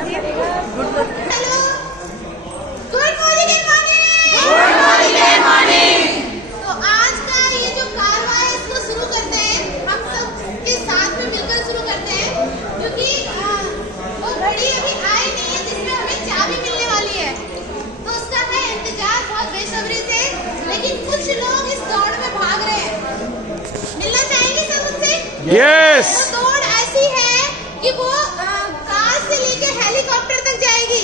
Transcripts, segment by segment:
तो आज का ये जो कारवा है इसको शुरू करते हैं, हम सब के साथ में मिलकर शुरू करते हैं, क्योंकि वो घड़ी अभी आई नहीं है जिसमें हमें चाबी मिलने वाली है, तो उसका है इंतजार बहुत बेसब्री से। लेकिन कुछ लोग इस दौड़ में भाग रहे हैं, मिलना चाहेंगे सब उनसे। यस। वो दौड़ ऐसी है कि वो कार से लेके हेलीकॉप्टर तक जाएगी।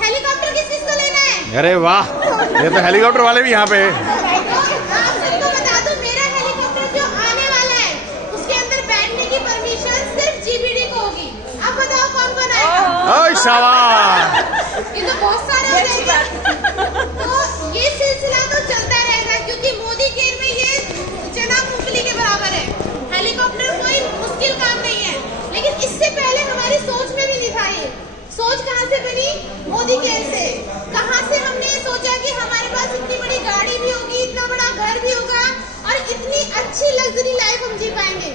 हेलीकॉप्टर किस चीज को लेना है? अरे वाह, ये तो हेलीकॉप्टर वाले भी यहाँ पे है। आप सबको बता दूं, मेरा हेलीकॉप्टर जो आने वाला है उसके अंदर बैठने की परमिशन सिर्फ जीबीडी को होगी। अब बताओ कौन कौन आएगा? ओए शाबाश। ये तो बहुत सारे हो जाएंगे। तो ये सिलसिला तो चलता रहेगा, क्योंकि मोदी केयर में ये चना मूंगफली के बराबर है। हेलीकॉप्टर कोई मुश्किल काम नहीं है, लेकिन इससे पहले हमारी सोच में भी दिखाई। सोच कहाँ से बनी? मोदी केयर से। कहाँ से हमने सोचा कि हमारे पास इतनी बड़ी गाड़ी भी होगी, इतना बड़ा घर भी होगा और इतनी अच्छी लग्जरी लाइफ हम जी पाएंगे।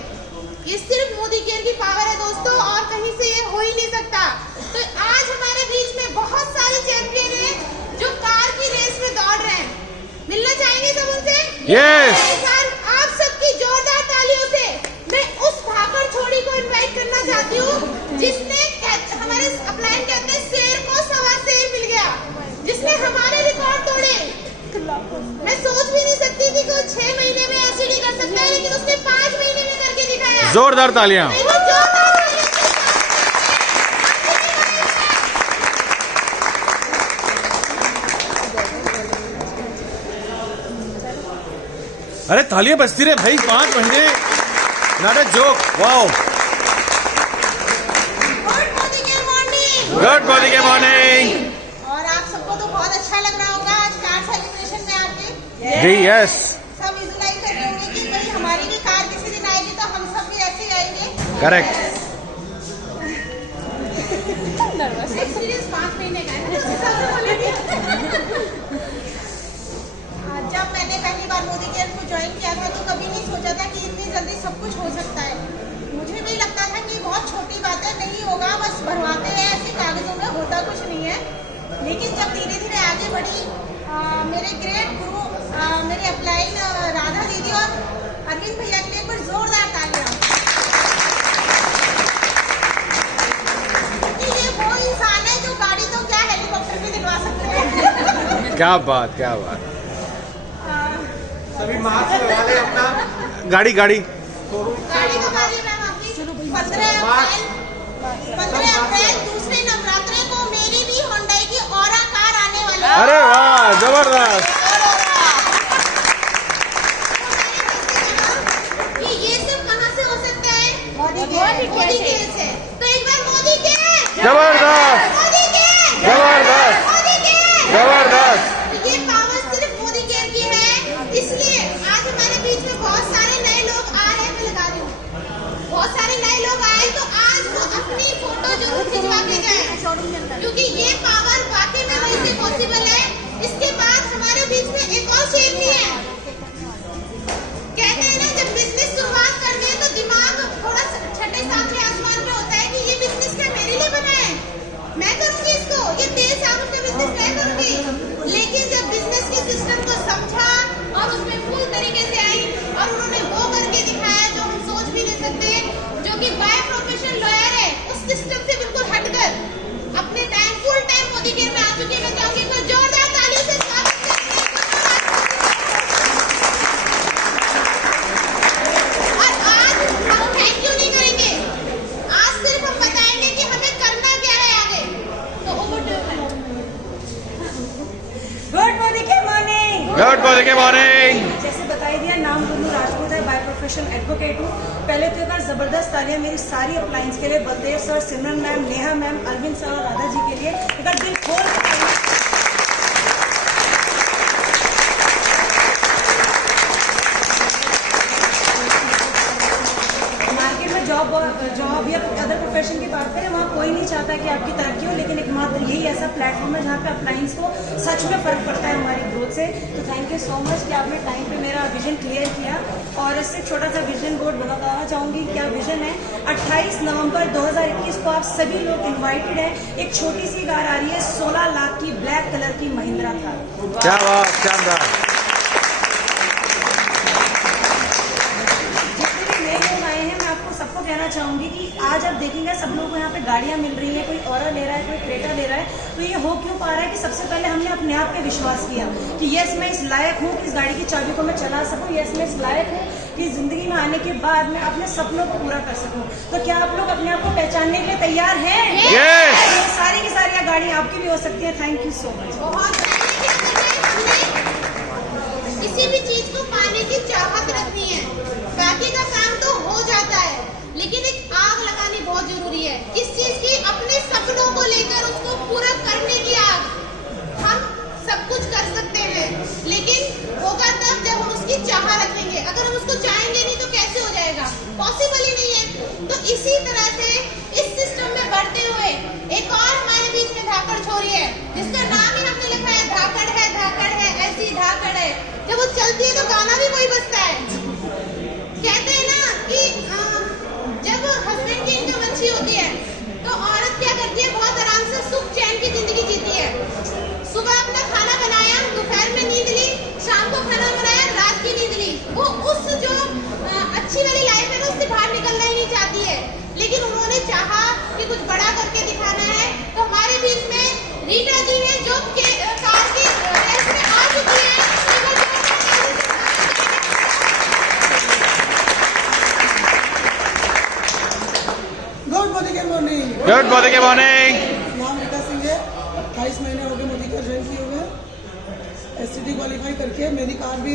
ये सिर्फ मोदी केयर की पावर है दोस्तों, और कहीं से ये हो ही नहीं सकता। तो आज हमारे बीच में बहुत सारे चैंपियन हैं जो कार की रेस में दौड़ रहे हैं। मिलना चाहेंगे सब उनसे? यस। आप सबकी जोरदार तालियों से मैं उस भागड़ छोड़ी को इनवाइट करना चाहती हूँ जिसने, हमारे अपलाइन कहते हैं, शेर को सवा शेर मिल गया, जिसने हमारे रिकॉर्ड तोड़े। मैं सोच भी नहीं सकती थी कि वो 6 महीने में एसिडी कर सकता है, लेकिन उसने 5 महीने में करके दिखाया। जोरदार तालियां। अरे तालियां बजती रहे भाई, 5 महीने, not a joke. Wow, good morning. और आप सबको तो बहुत अच्छा लग रहा होगा आज कार सेलिब्रेशन में आके। जी यस। सब विजुलाइज कर रहे होंगे कि भाई हमारी भी कार किसी दिन आएगी तो हम सब भी ऐसे ही आएंगे। करेक्ट। एक्सपीरियंस 5 महीने का है। जब मैंने पहली बार मोदी केयर को ज्वाइन किया था तो कभी नहीं सोचा था कि इतनी जल्दी सब कुछ हो सकता है। मुझे भी लगता था कि बहुत छोटी बात है, नहीं होगा, बस भरवाते हैं ऐसे कागजों में, होता कुछ नहीं है। लेकिन जब धीरे धीरे आगे बढ़ी, मेरे ग्रेट गुरु, मेरे अपलाइन राधा दीदी और अरविंद भैया के लिए कुछ जोरदार तालियां। ये वो इंसान है जो गाड़ी तो क्या हेलीकॉप्टर भी दिलवा सकते हैं। क्या बात, क्या बात। सभी मास्क लगा ले अपना। गाड़ी गाड़ी का गाड़ी मैम आपकी 15 अप्रैल दूसरे नवरात्रे को मेरी भी होंडई की औरा कार आने वाली है। अरे वाह, जबरदस्त। ये सब कहाँ से हो सकता है? मोदी केयर से। तो एक बार मोदी केयर। जबरदस्त, मोदी केयर। जबरदस्त, मोदी केयर। जबरदस्त। ये पावर सिर्फ मोदी केयर की है, इसलिए आज हमारे बीच में बहुत सारे नए लोग आ रहे हैं। मैं लगा रही हूँ, बहुत सारे नए लोग आए तो आज वो अपनी फोटो जरूर खिंचवा के जाए, क्योंकि ये पावर वाकई में वहीं से पॉसिबल है। इसके बाद हमारे बीच में एक और शेर भी है। कहते हैं ना, जब बिजनेस शुरुआत करनी है तो दिमाग थोड़ा छठे सातवें आसमान में होता है कि ये बिजनेस क्या मेरे लिए बना है, मैं करूंगी इसको, ये तेल साबुन का बिजनेस मैं करूंगी। लेकिन जब बिजनेस के सिस्टम को समझा और उसमें फुल तरीके से आई और उन्होंने वो करके दिखाया जो हम सोच भी नहीं सकते, जो कि बाय प्रोफेशन लॉयर है, उस सिस्टम से बिल्कुल हटकर अपने time full time Modi care में आ चुके हैं। मैं चाहूंगी कोई जोरदार तालियों से स्वागत करें। और आज हम थैंक यू नहीं करेंगे, आज सिर्फ हम बताएंगे कि हमें करना क्या है आगे। तो over to you. Good morning. जैसे बताई दिया, नाम दोनों राजपूत है, बाय प्रोफेशन एडवोकेट हूँ। पहले तो एक बार जबरदस्त तालियां मेरी सारी अपलाइंस के लिए, Baldev sir, Simran ma'am, Neha ma'am, Arvind sir और राधा जी के लिए। एक बार दिल खोल मार्केट में जॉब अभी आप अदर प्रोफेशन की बात करें, वहाँ कोई नहीं चाहता कि आपकी तरक्की हो, लेकिन एकमात्र यही ऐसा प्लेटफॉर्म है जहाँ पे अप्लायंस को सच में फ़र्क पड़ता है हमारी ग्रोथ से। तो थैंक यू सो मच कि आपने टाइम पे मेरा विजन क्लियर किया। और इससे छोटा सा विजन बोर्ड बताना चाहूँगी क्या विजन है। 28 नवंबर 2021 को आप सभी लोग इन्वाइटेड हैं। एक छोटी सी कार आ रही है 16 लाख की, ब्लैक कलर की महिंद्रा था। क्या बात, शानदार। कहना चाहूंगी कि आज आप देखेंगे सब लोगों को यहाँ पे गाड़ियाँ मिल रही हैं, कोई ऑरा ले रहा है, कोई क्रेटा ले रहा है। तो ये हो क्यों पा रहा है कि सबसे पहले हमने अपने आप पे विश्वास किया कि यस मैं इस लायक हूँ कि इस गाड़ी की चाबी को मैं चला सकूँ, यस मैं इस लायक हूँ कि जिंदगी में आने के बाद मैं अपने सपनों को पूरा कर सकूँ। तो क्या आप लोग अपने आप को पहचानने के लिए तैयार हैं? Yes! ये सारी की सारी गाड़ी आपकी भी हो सकती है। Thank you so much. किसी भी चीज को पाने की चाहत रखनी है, बाकी का काम तो हो जाता है, लेकिन एक आग लगानी बहुत जरूरी है। किस चीज की? अपने सपनों को लेकर उसको पूरा करने की आग। हम सब कुछ कर सकते हैं, लेकिन होगा तब जब हम उसकी चाह रखेंगे। अगर हम उसको चाहेंगे नहीं तो कैसे हो जाएगा? पॉसिबल ही नहीं है। तो इसी तरह से इस सिस्टम में बढ़ते हुए एक और हमारे बीच में धाकड़ छोरी है, जिसका नाम ही हमने लिखा है धाकड़ है, ऐसी धाकड़ है। जब वो चलती है तो गाना भी वही बजता है। कहते हैं ना कि जब हस्बैंड की इनकम अच्छी होती है तो औरत क्या करती है? बहुत आराम से सुख चैन की जिंदगी जीती है। सुबह अपना खाना बनाया, दोपहर में नींद ली, शाम को खाना बनाया, रात की नींद ली। वो उस जो अच्छी वाली लाइफ है ना, उससे बाहर निकलना ही नहीं चाहती है। लेकिन उन्होंने चाहा कि कुछ बड़ा करके दिखाना है, तो हमारे बीच में रीटा जी है जो कार की रेस में आ चुकी है। Good morning morning. नाम रीटा सिंह है। 28 महीने हो गए मोदी का ज्वाइन किए हुए। एसटीडी क्वालिफाई करके मेरी कार भी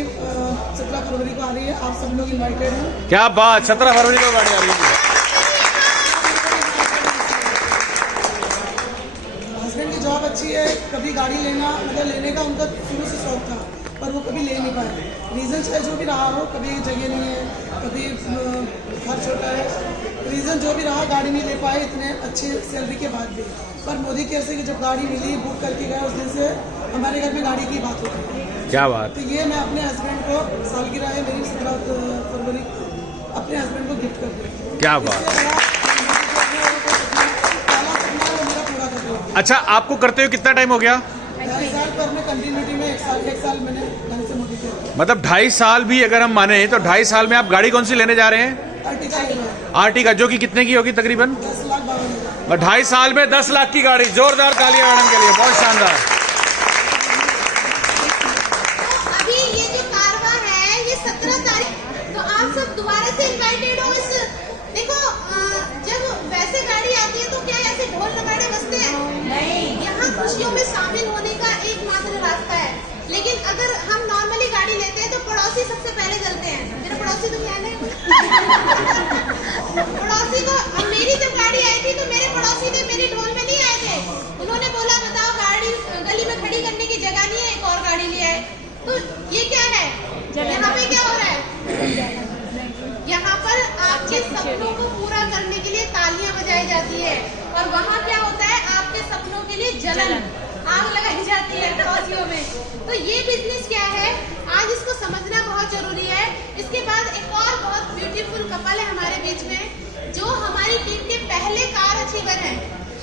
17 फरवरी को आ रही है। आप सब लोग इनवाइटेड हैं। क्या बात, 17 फरवरी को गाड़ी आ रही है। हस्बैंड की जॉब अच्छी है। कभी गाड़ी लेना मतलब लेने का उनका शुरू से शौक था, पर वो कभी ले नहीं पाए। रीज़न चाहे जो भी रहा हो, कभी जगह नहीं है, कभी घर छोटा है, रीज़न जो भी रहा गाड़ी नहीं ले पाए इतने अच्छे सैलरी के बाद भी। पर मोदी केयर से कि जब गाड़ी मिली, बुक करके गए, उस दिन से हमारे घर में गाड़ी की बात होती है। क्या बात। तो ये मैं अपने हस्बैंड को, सालगिरह है मेरी 17 फरवरी को, अपने हस्बैंड को गिफ्ट कर दी। क्या बात। अच्छा, आपको करते हुए कितना टाइम हो गया? 2.5 साल पर मैं कंटिन्यूटी में 1 साल मैंने ढंग से मोदी केयर। मतलब 2.5 साल भी अगर हम माने तो 2.5 साल में आप गाड़ी कौन सी लेने जा रहे हैं? आर्टिका, जो कि कितने की होगी तकरीबन? 10 लाख 52,000। 2.5 साल में 10 लाख की गाड़ी। जोरदार तालियां मैडम के लिए, बहुत शानदार। तो अभी ये जो कारवा है ये 17 तारीख, तो आप सब दोबारा से इनवाइटेड हो। इस देखो जब वैसे गाड़ी आती है तो क्या ऐसे ढोल नगाड़े बजते हैं? नहीं। यहाँ खुशियों में शामिल होने का एकमात्र रास्ता है। लेकिन अगर हम नॉर्मली गाड़ी लेते हैं तो पड़ोसी सबसे पहले चलते हैं। मेरा पड़ोसी तो ध्यान है। पड़ोसी को, अब मेरी जब गाड़ी आई थी तो मेरे पड़ोसी ने मेरी ढोल में नहीं आए थे। उन्होंने बोला बताओ गाड़ी गली में खड़ी करने की जगह नहीं है, एक और गाड़ी ले आए। तो ये क्या है? यहाँ पे क्या हो रहा है? यहाँ पर आपके सपनों को पूरा करने के लिए तालियां बजाई जाती है, और वहाँ क्या होता है? आपके सपनों के लिए जलन आग लगाई जाती है पड़ोसियों में। तो ये बिजनेस क्या है, आज इसको समझना बहुत जरूरी है। इसके बाद एक और बहुत ब्यूटीफुल कपल है हमारे बीच में, जो हमारी टीम के पहले कार अचीवर हैं,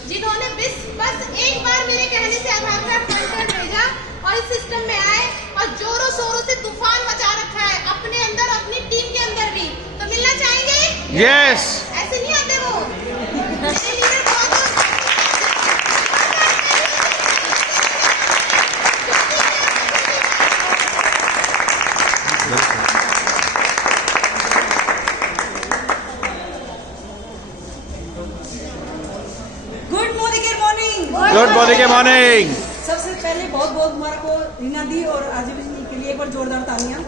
जिन्होंने बस एक बार मेरे कहने से आधार कार्ड प्रिंटर भेजा और इस सिस्टम में आए और जोरों शोरों से तूफान मचा रखा है अपने अंदर, अपनी टीम के अंदर भी। तो मिलना चाहेंगे? यस। ऐसे नहीं आते वो मेरे लीडर बहुत गुड मॉर्निंग के मॉर्निंग। सबसे पहले बहुत बहुत हमारे को रीना दी और आजिब के लिए एक बार जोरदार तालियां।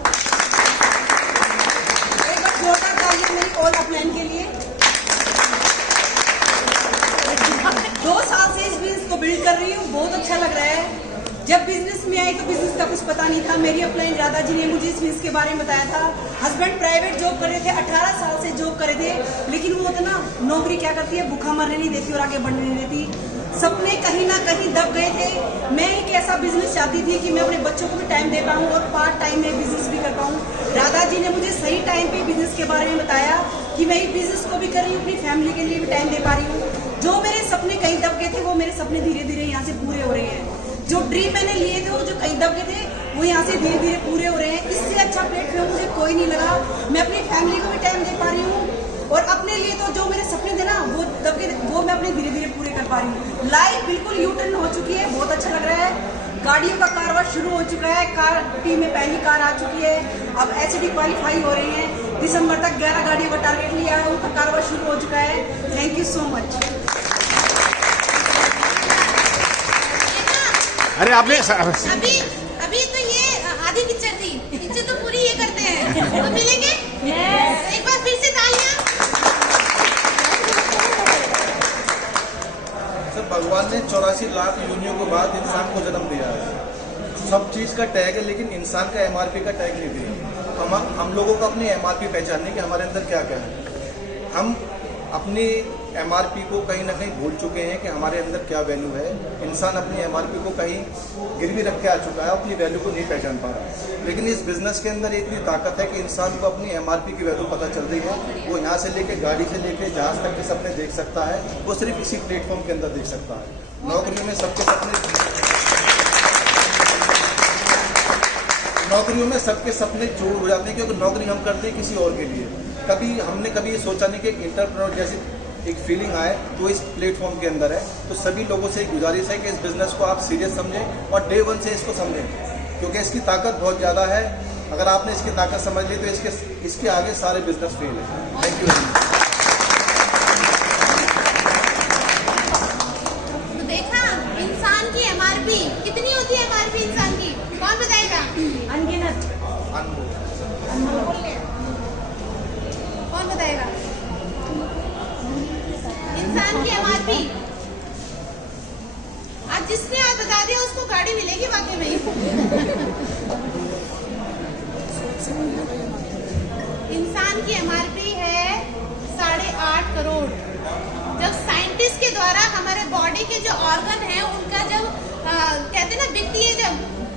एक बार जोरदार तालियां मेरी ऑल अपलाइन के लिए। 2 साल से इस बिजनेस को बिल्ड कर रही हूँ, बहुत अच्छा लग रहा है। जब बिजनेस में आई तो बिजनेस का कुछ पता नहीं था। मेरी अपलाइन राधा जी ने मुझे इस बिजनेस के बारे में बताया था। हस्बैंड प्राइवेट जॉब कर रहे थे, 18 साल से जॉब कर रहे थे, लेकिन वो होता ना नौकरी क्या करती है, भूखा मरने नहीं देती और आगे बढ़ने नहीं देती। सपने कहीं ना कहीं दब गए थे। मैं एक ऐसा बिजनेस चाहती थी कि मैं अपने बच्चों को भी टाइम दे पाऊँ और पार्ट टाइम में बिजनेस भी कर पाऊँ। राधा जी ने मुझे सही टाइम पे बिजनेस के बारे में बताया कि मैं बिजनेस को भी कर रही हूँ, अपनी फैमिली के लिए भी टाइम दे पा रही हूँ। जो मेरे सपने कहीं दब गए थे वो मेरे सपने धीरे धीरे यहाँ से पूरे हो रहे हैं। जो ड्रीम मैंने लिए थे वो जो कहीं दब गए थे वो यहाँ से धीरे धीरे पूरे हो रहे हैं। इससे अच्छा प्लेटफॉर्म मुझे कोई नहीं लगा। मैं अपनी फैमिली को भी टाइम दे पा रही हूँ और अपने लिए तो जो मेरे सपने थे ना वो दब गए वो मैं अपने धीरे धीरे पूरे कर पा रही हूँ। लाइफ बिल्कुल यू टर्न हो चुकी है, बहुत अच्छा लग रहा है। गाड़ियों का कारोबार शुरू हो चुका है। कार टीम में पहली कार आ चुकी है। अब एचडी क्वालिफाई हो रही है। दिसंबर तक 11 गाड़ियों का टारगेट लिया है, उनका कारोबार शुरू हो चुका है। Thank you so much. अरे आपने अभी तो ये आधी पिक्चर थी, पिक्चर तो पूरी ये करते हैं। तो मिलेंगे एक बार फिर से तालियां। सर भगवान ने 84 लाख योनियों के बाद इंसान को जन्म दिया है। सब चीज़ का टैग है लेकिन इंसान का एमआरपी का टैग नहीं दिया। हम लोगों को अपनी एमआरपी पहचानने की हमारे अंदर क्या क्या है। हम अपनी एमआरपी को कहीं ना कहीं भूल चुके हैं कि हमारे अंदर क्या वैल्यू है। इंसान अपनी एमआरपी को कहीं गिरवी रख के आ चुका है, अपनी वैल्यू को नहीं पहचान पा रहा है। लेकिन इस बिजनेस के अंदर इतनी ताकत है कि इंसान को अपनी एमआरपी की वैल्यू पता चल रही है। वो यहाँ से लेके गाड़ी से लेके जहाज तक के सपने देख सकता है, वो सिर्फ इसी प्लेटफॉर्म के अंदर देख सकता है। नौकरियों में सबके सपने चूर हो जाते हैं क्योंकि नौकरी हम करते हैं किसी और के लिए। हमने कभी ये सोचा नहीं कि एक एंटरप्रेन्योर जैसी एक फीलिंग आए तो इस प्लेटफॉर्म के अंदर है। तो सभी लोगों से एक गुजारिश है कि इस बिजनेस को आप सीरियस समझें और डे वन से इसको समझें क्योंकि इसकी ताकत बहुत ज़्यादा है। अगर आपने इसकी ताकत समझ ली तो इसके आगे सारे बिजनेस फेल है। Thank you very much. तो देखा इंसान की एमआरपी कितनी होती है। एमआरपी इंसान की कौन बताएगा? अनगिनत। कौन बताएगा इंसान की एमआरपी? आज जिसने आज बता दिया उसको गाड़ी मिलेगी वाकई में। इंसान की एमआरपी है 8.5 करोड़। जब साइंटिस्ट के द्वारा हमारे बॉडी के जो ऑर्गन है उनका जब कहते ना बिकती है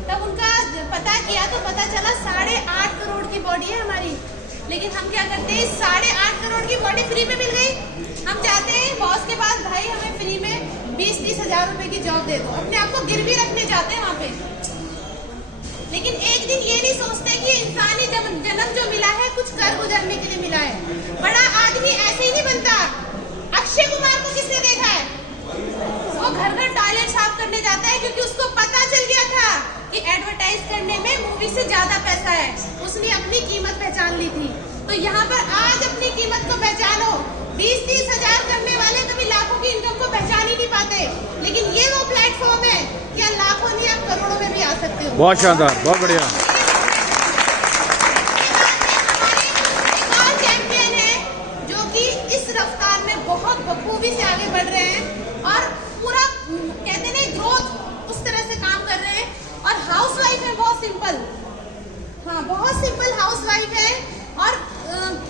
तब उनका पता किया तो पता चला 8.5 करोड़ की बॉडी है हमारी। लेकिन हम क्या करते हैं, 8.5 करोड़ की बॉडी फ्री में मिल गई। हम चाहते हैं बॉस के पास भाई हमें फ्री में 20-30 हजार रुपए की जॉब दे दो, अपने आप को गिरवी रखने जाते हैं वहाँ पे। लेकिन एक दिन ये नहीं सोचते कि इंसानी जन्म जो मिला है कुछ कर गुजरने के लिए मिला है। बड़ा आदमी ऐसे ही नहीं बनता। अक्षय कुमार को किसने देखा है? वो घर घर टॉयलेट साफ करने जाता है क्योंकि उसको पता चल गया था कि एडवर्टाइज करने में मूवी से ज्यादा पैसा है। उसने अपनी कीमत पहचान ली थी। तो यहाँ पर आज अपनी कीमत को पहचानो। 20-30 हजार करने वाले कभी लाखों की इनकम को पहचान ही नहीं पाते। लेकिन ये वो प्लेटफॉर्म है कि आप लाखों नहीं आप करोड़ों में भी आ सकते हो। बहुत शानदार, बहुत बढ़िया। एक और चैंपियन है जो कि इस रफ्तार में बहुत बखूबी से आगे बढ़ रहे हैं और पूरा कहते हैं ग्रोथ उस तरह से काम कर रहे हैं। और हाउस वाइफ है, बहुत सिंपल, हाँ बहुत सिंपल हाउस वाइफ है। और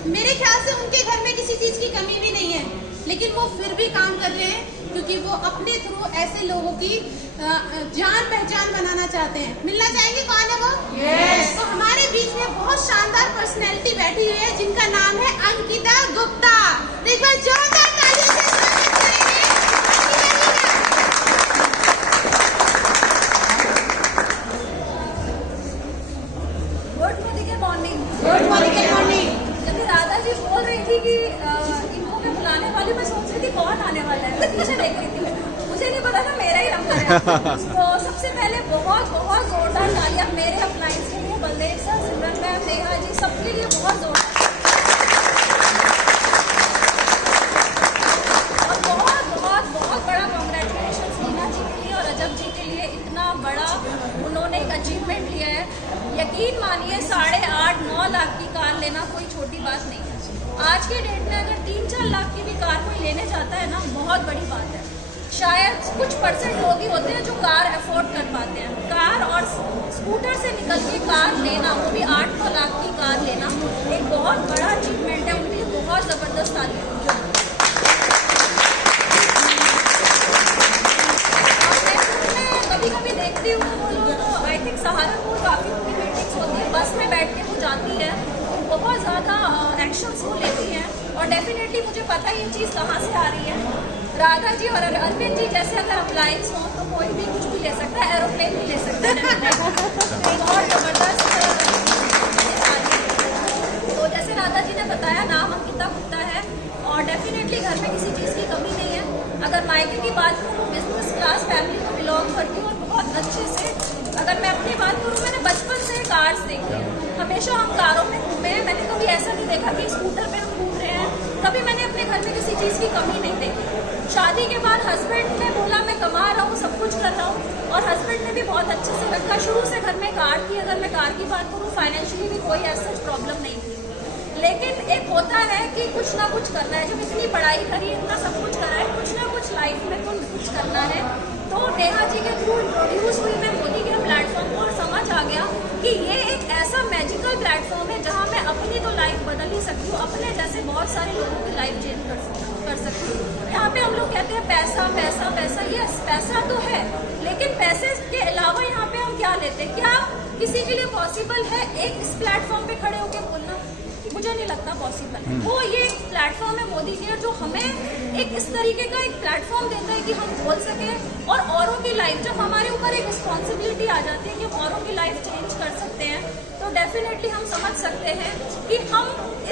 मेरे ख्याल से उनके घर में किसी चीज की कमी भी नहीं है, लेकिन वो फिर भी काम कर रहे हैं क्योंकि वो अपने थ्रू ऐसे लोगों की जान पहचान बनाना चाहते हैं। मिलना चाहेंगे कौन है वो? yes. तो हमारे बीच में बहुत शानदार पर्सनैलिटी बैठी हुई है जिनका नाम है अंकिता गुप्ता। एक बार जोरदार तालियों से स्वागत करेंगे। Good morning. Good morning. जब राधा जी बोल रही थी कि इनको मैं बुलाने वाली, मैं सोच रही थी कौन आने वाला है, मैं पीछे देख रही थी, मुझे नहीं पता था मेरा ही नंबर है। तो सबसे पहले बहुत बहुत जोरदार तालियां मेरे अपलाइंस के लिए, बलदेव सर, सिमरन मैम, नेहा जी, सबके लिए बहुत जोरदार। और बहुत बहुत बहुत बड़ा कॉन्ग्रेचुलेशन नीना जी के लिए और रजब जी के लिए। इतना बड़ा उन्होंने एक अचीवमेंट लिया है। यकीन मानिए 8.5-9 लाख की कार लेना कोई छोटी बात नहीं है। आज के डेट में अगर 3-4 लाख की भी कार कोई लेने जाता है ना, बहुत बड़ी बात है। शायद कुछ परसेंट लोग ही होते हैं जो कार अफोर्ड कर पाते हैं। कार और स्कूटर से निकल के कार लेना, वो भी 8-9 लाख की कार लेना, एक बहुत बड़ा अचीवमेंट है उनके लिए। बहुत ज़बरदस्त ताली। कभी कभी देखती हूँ वो लोग, आई थिंक सहारनपुर काफ़ी उनकी मीटिंग्स होती है, बस में बैठ के वो जाती है, बहुत ज़्यादा एक्शंस वो लेती हैं। और डेफिनेटली मुझे पता है ये चीज़ कहाँ से आ रही है। राधा जी और अरविंद जी जैसे अगर अप्लायंस हो तो कोई भी कुछ भी ले सकता है, एरोप्लेन भी ले सकता है। बहुत ज़बरदस्त। तो जैसे राधा जी ने बताया, नाम अंकिता गुप्ता है और डेफिनेटली घर में किसी चीज़ की कमी नहीं है। अगर मायके की बात करूँ, बिजनेस क्लास फैमिली को बिलोंग करती हूँ और बहुत अच्छे से। अगर मैं अपनी बात करूँ, मैंने बचपन से कार्स देखे हैं, हमेशा हम कारों में घूमे हैं। मैंने कभी ऐसा नहीं देखा कि स्कूटर पे हम घूम रहे हैं। कभी मैंने अपने घर में किसी चीज़ की कमी नहीं देखी। शादी के बाद हस्बैंड ने बोला मैं कमा रहा हूँ, सब कुछ कर रहा हूँ, और हस्बैंड ने भी बहुत अच्छे से रखा। शुरू से घर में कार थी। अगर मैं कार की बात करूँ, फाइनेंशियली भी कोई ऐसा प्रॉब्लम नहीं थी। लेकिन एक होता है कि कुछ ना कुछ करना है। जब इतनी पढ़ाई करी, इतना सब कुछ करा है, कुछ ना कुछ लाइफ में कुछ करना है। तो नेहा जी के थ्रू इंट्रोड्यूस हुई मैं मोदी के प्लेटफॉर्म को, और समझ आ गया कि ये एक ऐसा मैजिकल प्लेटफॉर्म है जहाँ मैं अपनी तो लाइफ बदल ही सकती हूँ, अपने जैसे बहुत सारे लोगों की लाइफ चेंज कर सकती हूँ। यहाँ पे हम लोग कहते हैं पैसा पैसा पैसा, यस पैसा तो है, लेकिन पैसे के अलावा यहाँ पे हम क्या लेते हैं? क्या किसी के लिए पॉसिबल है एक इस प्लेटफॉर्म पे खड़े होकर बोलना? मुझे नहीं लगता पॉसिबल है। वो ये एक प्लेटफॉर्म है मोदी के, जो हमें एक इस तरीके का एक प्लेटफॉर्म देता है कि हम बोल सकें और औरों की लाइफ, जब हमारे ऊपर एक रिस्पॉन्सिबिलिटी आ जाती है कि हम औरों की लाइफ चेंज कर सकते हैं, तो डेफिनेटली हम समझ सकते हैं कि हम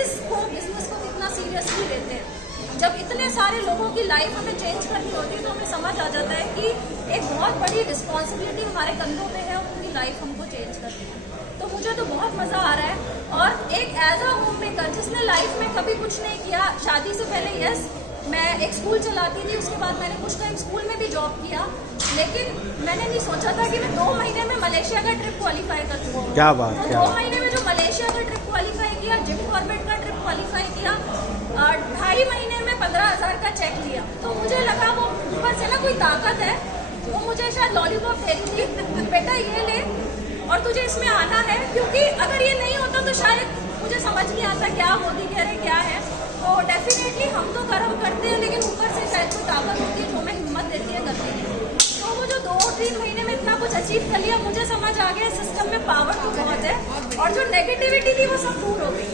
इसको, बिजनेस को कितना सीरियसली लेते हैं। जब इतने सारे लोगों की लाइफ हमें चेंज करनी होती है तो हमें समझ आ जाता है कि एक बहुत बड़ी रिस्पॉन्सिबिलिटी हमारे कंधों पे है और उनकी लाइफ हमको चेंज करनी है। तो मुझे तो बहुत मज़ा आ रहा है। और एक एज अ होम मेकर जिसने लाइफ में कभी कुछ नहीं किया, शादी से पहले यस मैं एक स्कूल चलाती थी, उसके बाद मैंने कुछ टाइम स्कूल में भी जॉब किया, लेकिन मैंने नहीं सोचा था कि मैं 2 महीने में मलेशिया का ट्रिप क्वालिफाई कर दूँ। क्या बात, तो क्या 2 महीने में जो मलेशिया का ट्रिप क्वालिफाई किया, जिम कॉर्बेट का ट्रिप क्वालिफाई किया, 2.5 महीने में 15,000 का चेक लिया। तो मुझे लगा वो ऊपर से ना कोई ताकत है, वो मुझे शायद लॉलीपॉप दे रही थी, बेटा ये ले और तुझे इसमें आना है, क्योंकि अगर ये नहीं होता तो शायद मुझे समझ नहीं आता क्या मोदी कह रहे क्या है। तो डेफिनेटली हम तो कर्म करते हैं, लेकिन ऊपर से शायद कोई ताकत होती है जो हमें हिम्मत देती है करने की। तो वो जो 2-3 महीने में इतना कुछ अचीव कर लिया, मुझे समझ आ गया सिस्टम में पावर तो बहुत है, और जो नेगेटिविटी थी वो सब दूर हो गई।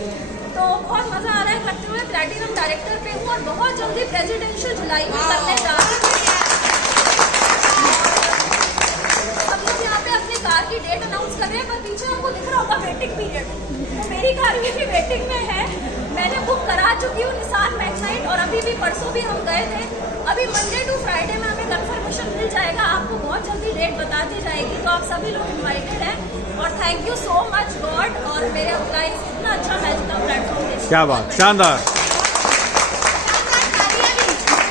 तो बहुत मज़ा आ रहा है करते हुए। प्लैटिनम डायरेक्टर पे हूँ और बहुत जल्दी प्रेसिडेंशियल जुलाई में करने जा रही हूँ। सब लोग यहाँ पे अपनी कार की डेट अनाउंस कर रहे हैं, पर पीछे आपको दिख रहा होगा वेटिंग पीरियड, तो मेरी कार भी वेटिंग में है। मैंने बुक करा चुकी हूँ निसान मैग्नाइट, और अभी भी परसों भी हम गए थे। अभी मंडे टू फ्राइडे में हमें कंफर्मेशन मिल जाएगा, आपको बहुत जल्दी डेट बता दी जाएगी। तो आप सभी लोग इन्वाइटेड हैं, और thank you so much God और मेरे अप्लाइज इतना अच्छा मैजिकल प्लेटफॉर्म। क्या बात, शानदार।